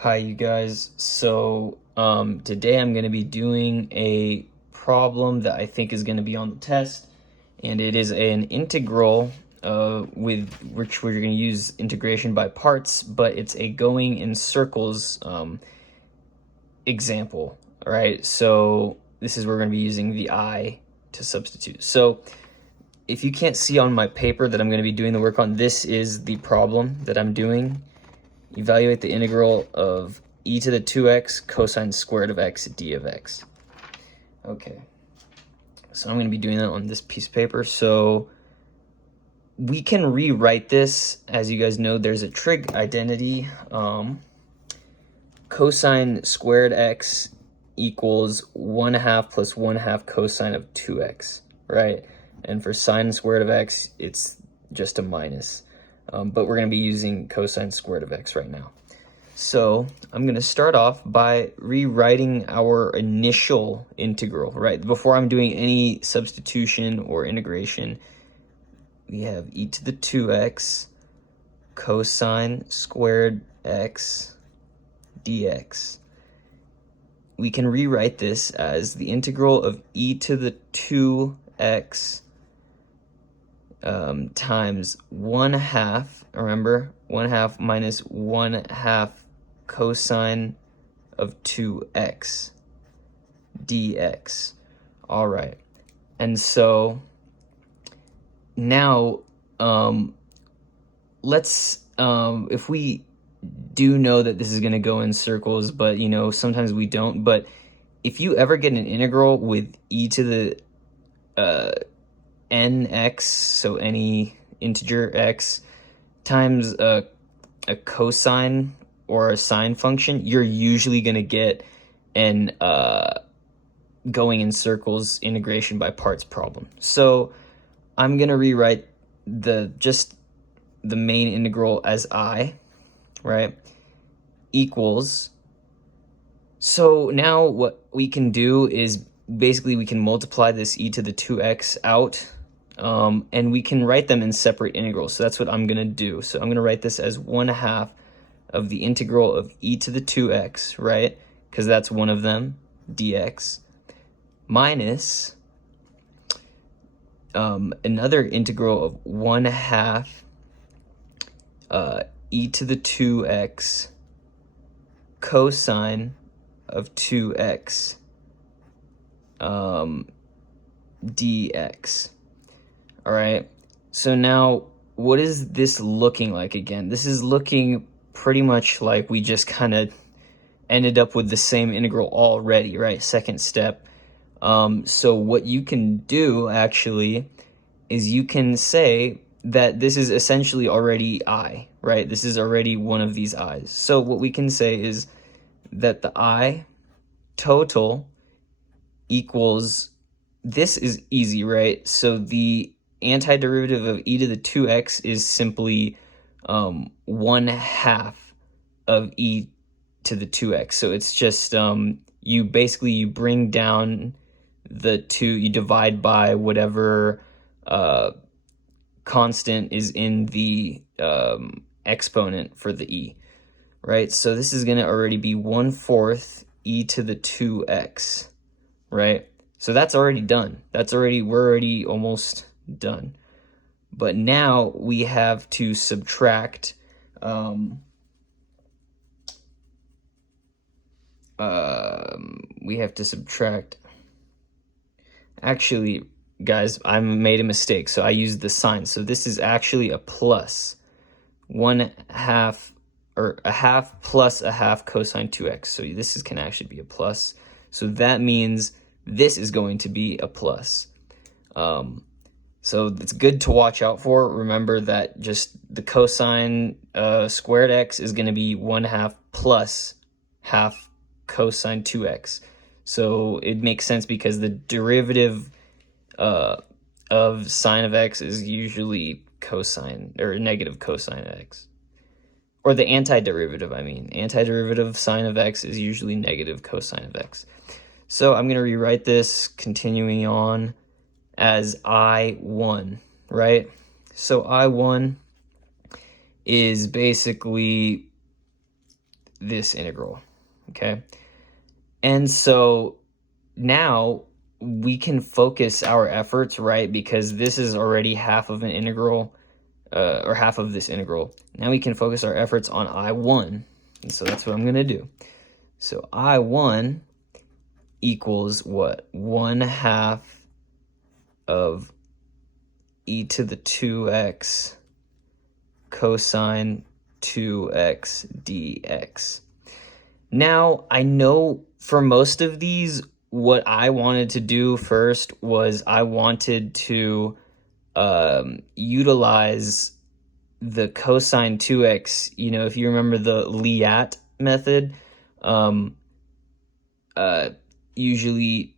Hi, you guys. Today I'm going to be doing a problem that I think is going to be on the test, and it is an integral with which we're going to use integration by parts, but it's a going in circles example. All right, so this is where we're going to be using the I to substitute. So if you can't see on my paper that I'm going to be doing the work on, this is the problem that I'm doing. Evaluate the integral of e to the 2x cosine squared of x d of x. Okay, so I'm going to be doing that on this piece of paper. So we can rewrite this. As you guys know, there's a trig identity. Cosine squared x equals 1/2 plus 1/2 cosine of 2x, right? And for sine squared of x, it's just a minus. But we're going to be using cosine squared of x right now. So I'm going to start off by rewriting our initial integral, right? Before I'm doing any substitution or integration, we have e to the 2x cosine squared x dx. We can rewrite this as the integral of e to the 2x times 1/2, remember, 1/2 minus 1/2 cosine of 2x dx. All right, and so now let's if we do know that this is going to go in circles, but you know, sometimes we don't. But if you ever get an integral with e to the nx, so any integer x, times a cosine or a sine function, you're usually going to get an going in circles integration by parts problem. So I'm going to rewrite just the main integral as I, right, equals. So now what we can do is basically we can multiply this e to the 2x out, and we can write them in separate integrals. So that's what I'm going to do. So I'm going to write this as 1/2 of the integral of e to the 2x, right, because that's one of them, dx, minus another integral of 1/2 e to the 2x cosine of 2x dx. All right, so now what is this looking like again? This is looking pretty much like we just kind of ended up with the same integral already, right? Second step. So what you can do actually is you can say that this is essentially already I, right? This is already one of these i's. So what we can say is that the I total equals, this is easy, right? So the antiderivative of e to the 2x is simply 1/2 of e to the 2x. So it's just you bring down the 2, you divide by whatever constant is in the exponent for the e, right? So this is going to already be 1/4 e to the 2x, right? So that's already done. We're already almost done. But now we have to subtract actually, guys, I made a mistake, so I used the sign. So this is actually a plus 1/2, or a half plus a half cosine 2x. So this can actually be a plus. So that means this is going to be a plus. So it's good to watch out for. Remember that just the cosine squared x is going to be 1/2 plus half cosine 2x. So it makes sense because the derivative of sine of x is usually cosine, or negative cosine of x. Or the antiderivative, Antiderivative of sine of x is usually negative cosine of x. So I'm going to rewrite this, continuing on, as I1, right? So I1 is basically this integral, okay? And so now we can focus our efforts, right? Because this is already half of an integral, or half of this integral. Now we can focus our efforts on I1. And so that's what I'm going to do. So I1 equals what? 1/2 of e to the 2x cosine 2x dx. Now, I know for most of these, what I wanted to do first was I wanted to utilize the cosine 2x. You know, if you remember the Liat method, usually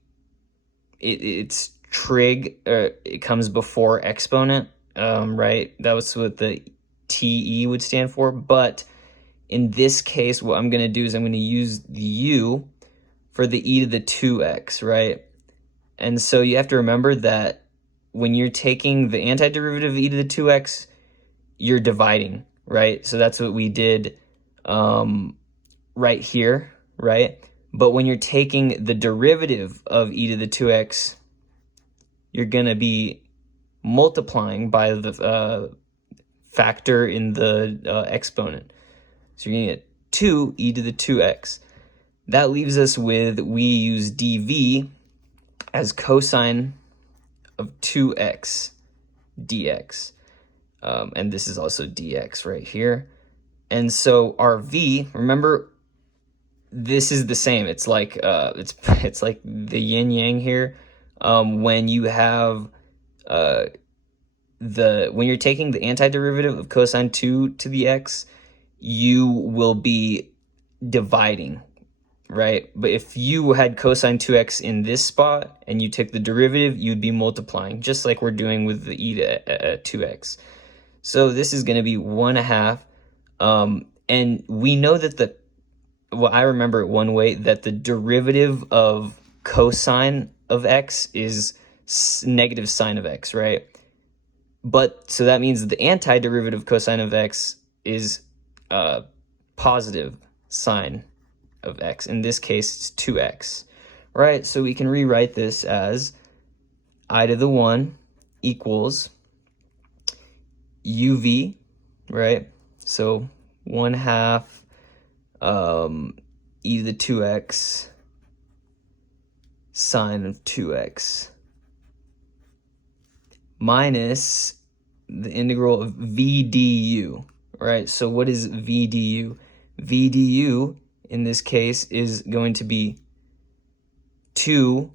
it's trig, it comes before exponent, right? That was what the TE would stand for. But in this case, what I'm going to do is I'm going to use the u for the e to the 2x, right? And so you have to remember that when you're taking the antiderivative of e to the 2x, you're dividing, right? So that's what we did right here, right? But when you're taking the derivative of e to the 2x, you're going to be multiplying by the factor in the exponent. So you're going to get 2e to the 2x. That leaves us with, we use dv as cosine of 2x dx. And this is also dx right here. And so our v, remember, this is the same. It's like it's like the yin yang here. When you have when you're taking the antiderivative of cosine 2 to the x, you will be dividing, right? But if you had cosine 2x in this spot and you took the derivative, you'd be multiplying, just like we're doing with the e to 2x. So this is going to be 1/2. And we know that I remember it one way, that the derivative of cosine of x is negative sine of x, right? But so that means the antiderivative of cosine of x is positive sine of x. In this case, it's 2x, right? So we can rewrite this as I to the 1 equals uv, right? So 1/2 e to the 2x sine of 2x minus the integral of v du, right? So what is v du? V du in this case is going to be 2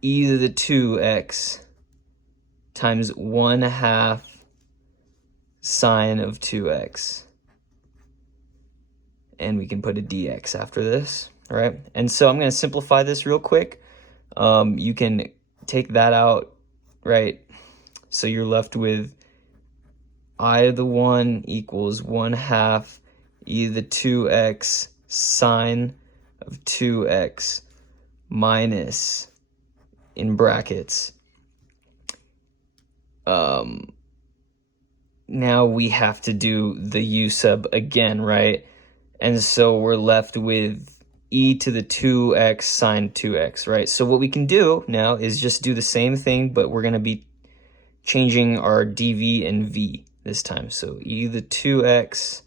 e to the 2x times 1/2 sine of 2x. And we can put a dx after this, right? And so I'm going to simplify this real quick. You can take that out, right? So you're left with I to the 1 equals 1/2 e to the 2x sine of 2x minus, in brackets, now we have to do the u sub again, right? And so we're left with e to the 2x sine 2x, right? So what we can do now is just do the same thing, but we're going to be changing our dv and v this time. So e to the 2x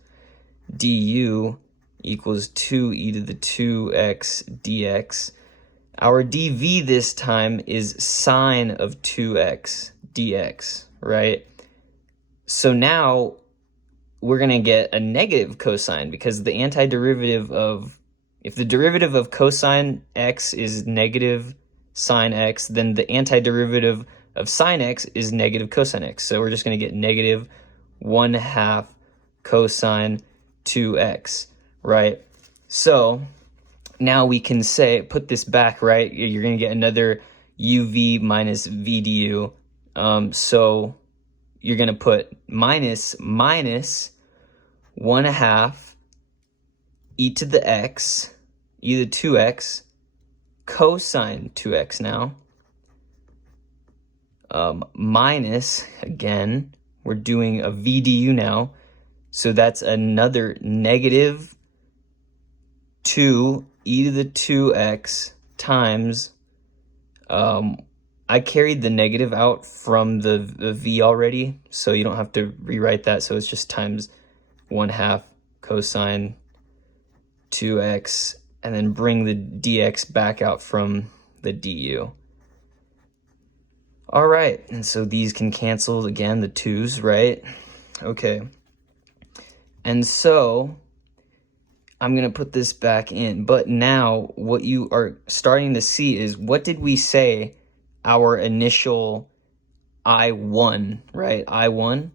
du equals 2e to the 2x dx. Our dv this time is sine of 2x dx, right? So now we're going to get a negative cosine, because the antiderivative of, if the derivative of cosine x is negative sine x, then the antiderivative of sine x is negative cosine x. So we're just going to get negative 1/2 cosine 2x, right? So now we can say, put this back, right? You're going to get another uv minus v du. So you're going to put minus 1/2 e to the x, e to the 2x, cosine 2x now, minus, again, we're doing a v du now, So that's another negative 2 e to the 2x times, I carried the negative out from the v already, so you don't have to rewrite that. So it's just times 1/2 cosine 2x, and then bring the dx back out from the du. All right, and so these can cancel again, the 2's, right? Okay. And so I'm going to put this back in. But now what you are starting to see is, what did we say our initial I1, right? I1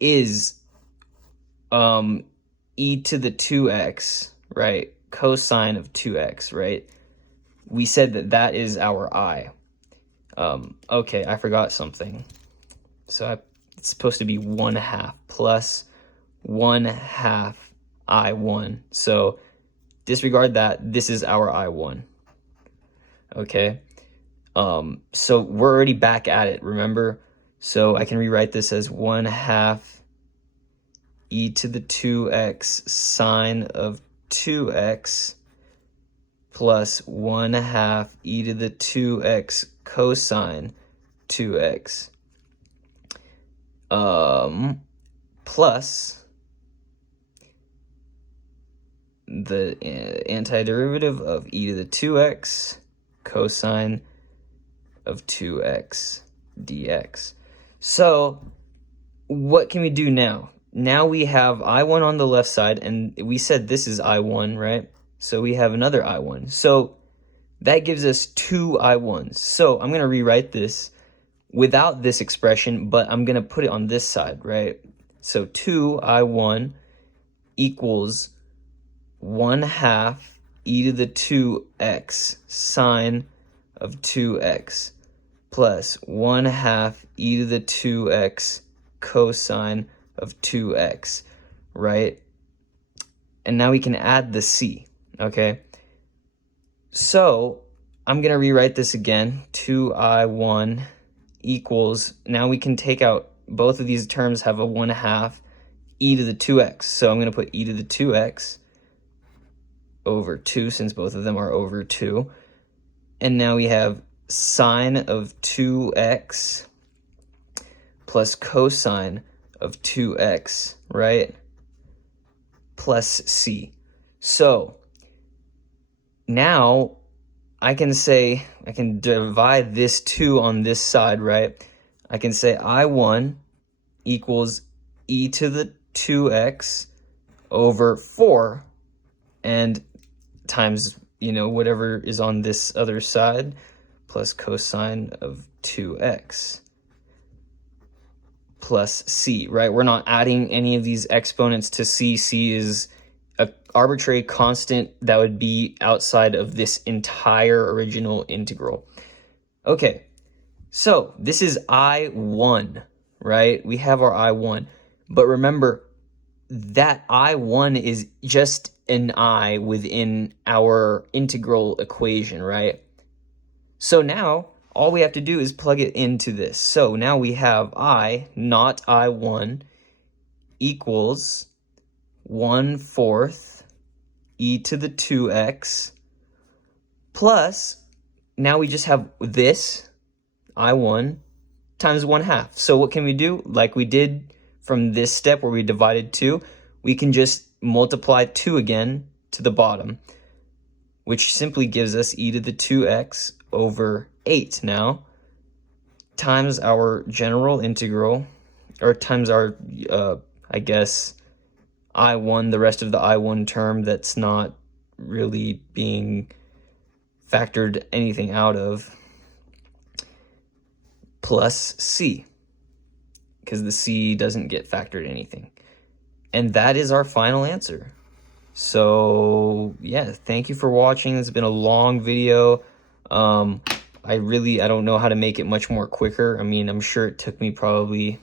is e to the 2x, right? Cosine of 2x, right? We said that that is our I. Okay, I forgot something. So it's supposed to be 1/2 plus 1/2 I1. So disregard that. This is our I1. Okay. So we're already back at it, remember? So I can rewrite this as 1/2 e to the 2x sine of 2x plus 1/2 e to the 2x cosine 2x, plus the antiderivative of e to the 2x cosine of 2x dx. So what can we do now? Now we have I1 on the left side, and we said this is I1, right? So we have another I1. So that gives us 2 I1s. So I'm going to rewrite this without this expression, but I'm going to put it on this side, right? So 2 I1 equals 1/2 e to the 2x sine of 2x plus 1/2 e to the 2x cosine of 2x, right? And now we can add the c, okay? So I'm going to rewrite this again. 2I1 equals, now we can take out, both of these terms have a 1/2 e to the 2x. So I'm going to put e to the 2x over 2, since both of them are over 2. And now we have sine of 2x plus cosine of 2x, right? Plus c. So now I can say, I can divide this 2 on this side, right? I can say I1 equals e to the 2x over 4, and times, whatever is on this other side, plus cosine of 2x plus c, right? We're not adding any of these exponents to c. C is an arbitrary constant that would be outside of this entire original integral. Okay, so this is I1, right? We have our I1, but remember that I1 is just an I within our integral equation, right? So now all we have to do is plug it into this. So now we have I, not I1, equals 1/4 e to the 2x plus, now we just have this I1 times 1/2. So what can we do? Like we did from this step where we divided 2, we can just multiply 2 again to the bottom, which simply gives us e to the 2x over 8 now, times our general integral, or times our, I guess, I1, the rest of the I1 term that's not really being factored anything out of, plus c, because the c doesn't get factored anything. And that is our final answer. So yeah, thank you for watching. It's been a long video. I don't know how to make it much more quicker. I mean, I'm sure it took me probably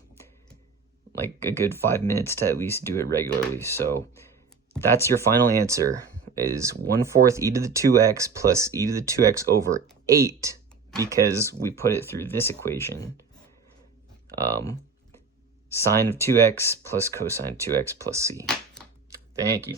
like a good 5 minutes to at least do it regularly. So that's your final answer, is 1/4 e to the 2x plus e to the 2x over 8, because we put it through this equation. sine of 2x plus cosine of 2x plus c. Thank you.